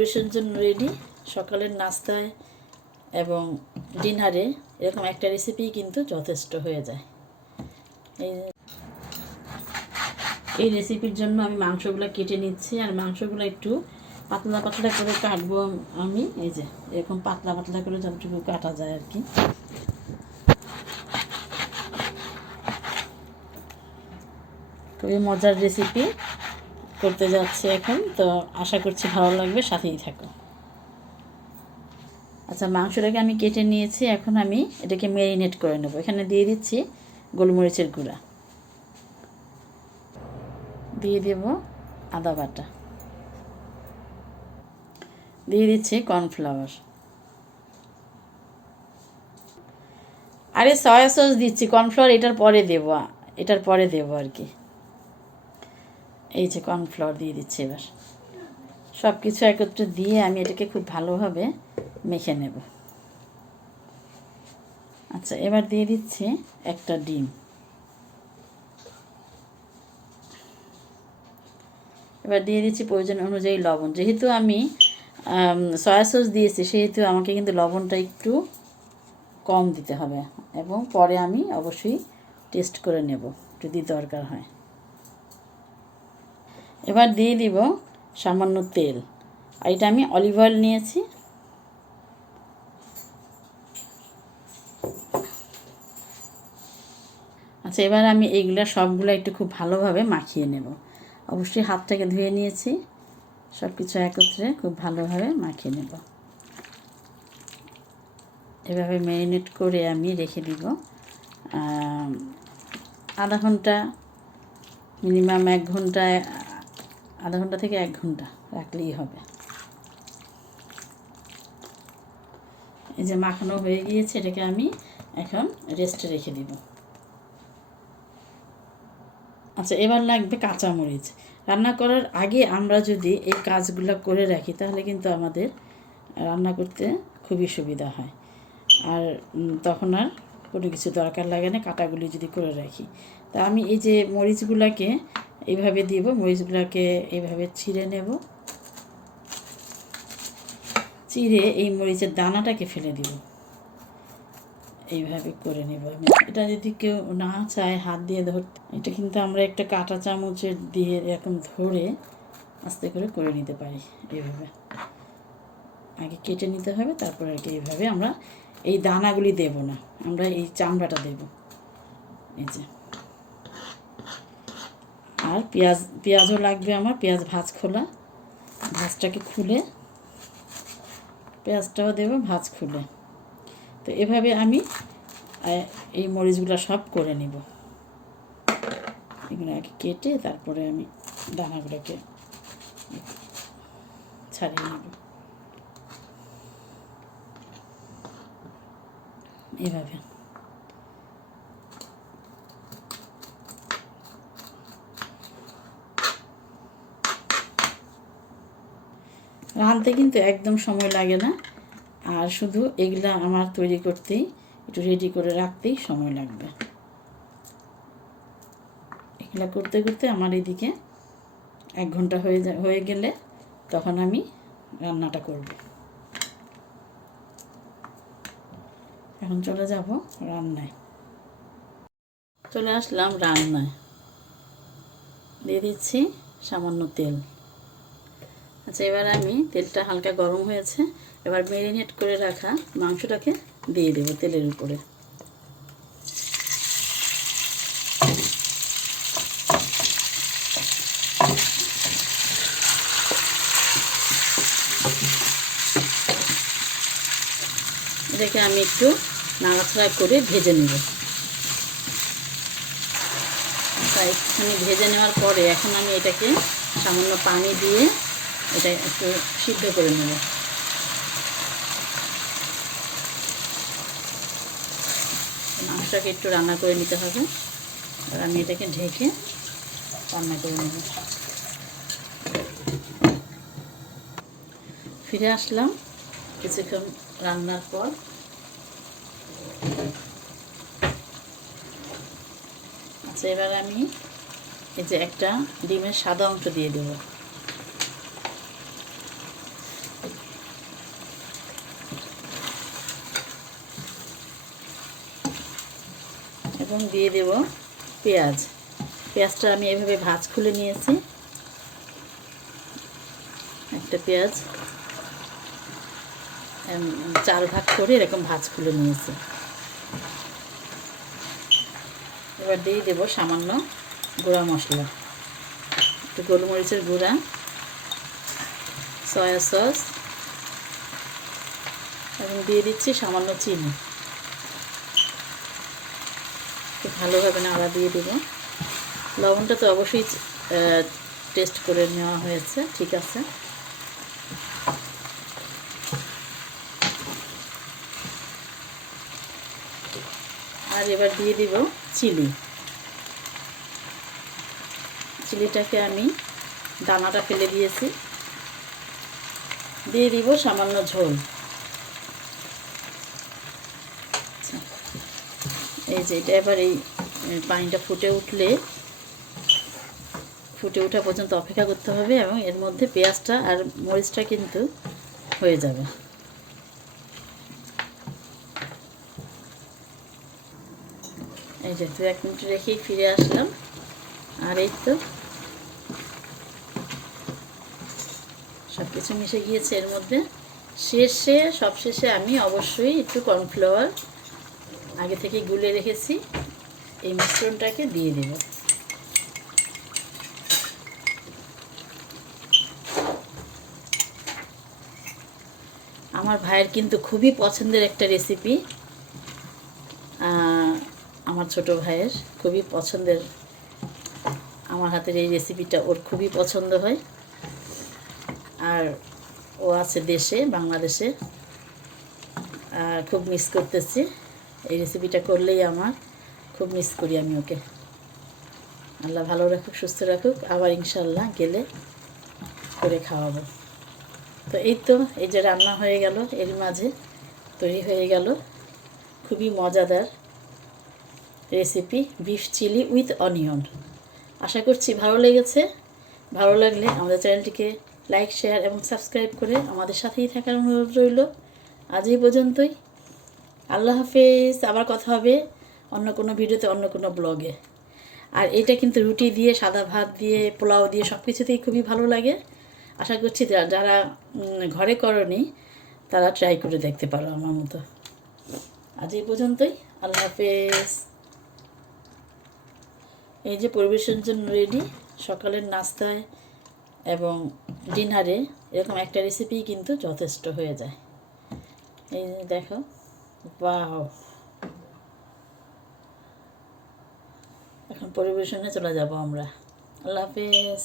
পরিবেশের জন্য রেডি সকালের নাস্তায় এবং ডিনারে এরকম একটা রেসিপি কিন্তু যথেষ্ট হয়ে যায়। এই এই রেসিপির জন্য আমি মাংসগুলো কেটে নিচ্ছি, আর মাংসগুলো একটু পাতলা পাতলা করে কাটবো আমি, এই যে, এরকম পাতলা পাতলা করে যতটুকু কাটা যায় আর কি। খুবই মজার রেসিপি করতে যাচ্ছি এখন, তো আশা করছি ভালো লাগবে, সাথেই থাকো। আচ্ছা মাংসটাকে আমি কেটে নিয়েছি, এখন আমি এটাকে ম্যারিনেট করে নেব। এখানে দিয়ে দিচ্ছি গোলমরিচের গুঁড়া। দিয়ে দেব আদা বাটা। দিয়ে দিচ্ছি কর্নফ্লাওয়ার আরে সয়া সস দিচ্ছি কর্নফ্লাওয়ার এটার পরে দেবো, এটার পরে দেবো আর কি। এই যে কর্নফ্লাওয়ার দিয়ে দিচ্ছি এবার। সব কিছু একত্রে দিয়ে আমি এটাকে খুব ভালোভাবে মেখে নেব। আচ্ছা এবার দিয়ে দিচ্ছি একটা ডিম। এবার দিয়ে দিচ্ছি প্রয়োজন অনুযায়ী লবণ। যেহেতু আমি সয়া সস দিয়েছি, সেহেতু আমাকে কিন্তু লবণটা একটু কম দিতে হবে এবং পরে আমি অবশ্যই টেস্ট করে নেব, যদি দরকার হয়। এবার দিয়ে দিব সামান্য তেল। আর এটা আমি অলিভ অয়েল নিয়েছি। আচ্ছা এবার আমি এইগুলো সবগুলো একটু খুব ভালোভাবে মাখিয়ে নেব। অবশ্যই হাতটাকে ধুয়ে নিয়েছি। সব কিছু একত্রে খুব ভালোভাবে মাখিয়ে নেব। এভাবে ম্যারিনেট করে আমি রেখে দিব। আধা ঘণ্টা, মিনিমাম এক ঘণ্টা আধা ঘণ্টা থেকে এক ঘণ্টা রাখলেই হবে। এই যে মাখানো হয়ে গিয়েছে, এটাকে আমি এখন রেস্টে রেখে দিব। আচ্ছা এবার লাগবে কাঁচামরিচ। রান্না করার আগে আমরা যদি এই কাজগুলো করে রাখি, তাহলে কিন্তু আমাদের রান্না করতে খুবই সুবিধা হয়। আর তখন আর কোনো কিছু দরকার লাগে না, কাটাগুলি যদি করে রাখি। তা আমি এই যে মরিচগুলোকে এইভাবে দিব, মরিচগুলোকে এইভাবে ছিঁড়ে নেব। চিড়ে এই মরিচের দানাটাকে ফেলে দিব। এইভাবে করে নেব। আমি এটা যদি কেউ না চায় হাত দিয়ে ধরতে, এটা কিন্তু আমরা একটা কাঁটা চামচের দিয়ে এরকম ধরে আস্তে করে করে নিতে পারি এইভাবে। আগে কেটে নিতে হবে, তারপর আর কি এইভাবে আমরা এই দানাগুলি দেব না। আমরা এই চামড়াটা দেব। এই যে। আর পেঁয়াজ, পেঁয়াজও লাগবে আমার, পেঁয়াজ ভাজ খোলা। ভাজটাকে খুলে পেঁয়াজটাও দেবো, ভাজ খুলে। তো এভাবে আমি এই মরিচগুলো সব করে নিব। এগুলো আগে কেটে তারপরে আমি দানাগুলোকে ছাড়িয়ে নেব। এভাবে। রাঁধতে কিন্তু একদম সময় লাগে না। আর শুধু এগুলা আমার তৈরি করতেই, একটু রেডি করে রাখতেই সময় লাগবে। এগুলা করতে করতে আমার এদিকে এক ঘণ্টা হয়ে যা, হয়ে গেলে তখন আমি রান্নাটা করব। এখন চলে যাব রান্নায়। চলে আসলাম রান্নায়। দিয়ে দিচ্ছি সামান্য তেল। আচ্ছা এবার আমি তেলটা হালকা গরম হয়েছে। এবার ম্যারিনেট করে রাখা মাংসটাকে দিয়ে দেবো তেলের উপরে। এটাকে আমি একটু নাড়াচাড়া করে ভেজে নেব। তাই একটুখানি ভেজে নেওয়ার পরে এখন আমি এটাকে সামান্য পানি দিয়ে এটা একটু সিদ্ধ করে নেব। মাংসটাকে একটু রান্না করে নিতে হবে। আর আমি এটাকে ঢেকে রান্না করে নেব। ফিরে আসলাম কিছুক্ষণ রান্নার পর। আচ্ছা এবার আমি এই যে একটা ডিমের সাদা অংশ দিয়ে দেবো। এবং দিয়ে দেব পেঁয়াজ। পেঁয়াজটা আমি এভাবে ভাজ খুলে নিয়েছি। একটা পেঁয়াজ চার ভাগ করে এরকম ভাজ খুলে নিয়েছি। এবার দিয়ে দেবো সামান্য গুঁড়া মশলা। একটু গোলমরিচের গুঁড়া, সয়া সস, এবং দিয়ে দিচ্ছি সামান্য চিনি। খুব ভালোভাবে নাড়া দিয়ে দেবো। লবণটা তো অবশ্যই টেস্ট করে নেওয়া হয়েছে, ঠিক আছে। আর এবার দিয়ে দিব চিলি। চিলিটাকে আমি দানাটা ফেলে দিয়েছি। দিয়ে দিব সামান্য ঝোল। এই যে এটা এবার এই পানিটা ফুটে উঠলে, ফুটে ওঠা পর্যন্ত অপেক্ষা করতে হবে এবং এর মধ্যে পেঁয়াজটা আর মরিচটা কিন্তু হয়ে যাবে। এই যে দু এক মিনিট রেখেই ফিরে আসলাম। আর এই তো সব কিছু মিশে গিয়েছে এর মধ্যে। শেষে, সবশেষে আমি অবশ্যই একটু কর্নফ্লাওয়ার আগে থেকে গুলে রেখেছি। এই মিশ্রণটাকে দিয়ে দেব। আমার ভাইয়ের কিন্তু খুবই পছন্দের একটা রেসিপি আমার ছোট ভাইয়ের খুবই পছন্দের। আমার হাতের এই রেসিপিটা ওর খুবই পছন্দ হয়। আর ও আছে দেশে, বাংলাদেশে। খুব মিস করতেছি। এই রেসিপিটা করলেই আমার খুব মিস করি আমি ওকে। আল্লাহ ভালো রাখুক, সুস্থ রাখুক, আবার ইনশাল্লাহ গেলে করে খাওয়াবো। তো এই তো, এই যে রান্না হয়ে গেল, এর মাঝে তৈরি হয়ে গেল খুবই মজাদার recipe beef chilli with onion আশা করছি ভালো লেগেছে। ভালো লাগলে আমাদের চ্যানেলটিকে লাইক শেয়ার এবং সাবস্ক্রাইব করে আমাদের সাথেই থাকার অনুরোধ রইল। আজ এই পর্যন্তই। আল্লাহ হাফেজ, আবার কথা হবে অন্য কোনো ভিডিওতে, অন্য কোনো ব্লগে। আর এটা কিন্তু রুটি দিয়ে, সাদা ভাত দিয়ে, পোলাও দিয়ে সব কিছুতেই খুবই ভালো লাগে। আশা করছি যারা ঘরে করনি, তারা ট্রাই করে দেখতে পারো আমার মতো। আজ এই পর্যন্তই। আল্লাহ হাফেজ। এই যে পরিবেশনের জন্য রেডি সকালের নাস্তায় এবং ডিনারে এরকম একটা রেসিপি কিন্তু যথেষ্ট হয়ে যায়। এই দেখো। বাও এখন পরিবেশনে চলে যাব আমরা। আল্লাহ হাফেজ।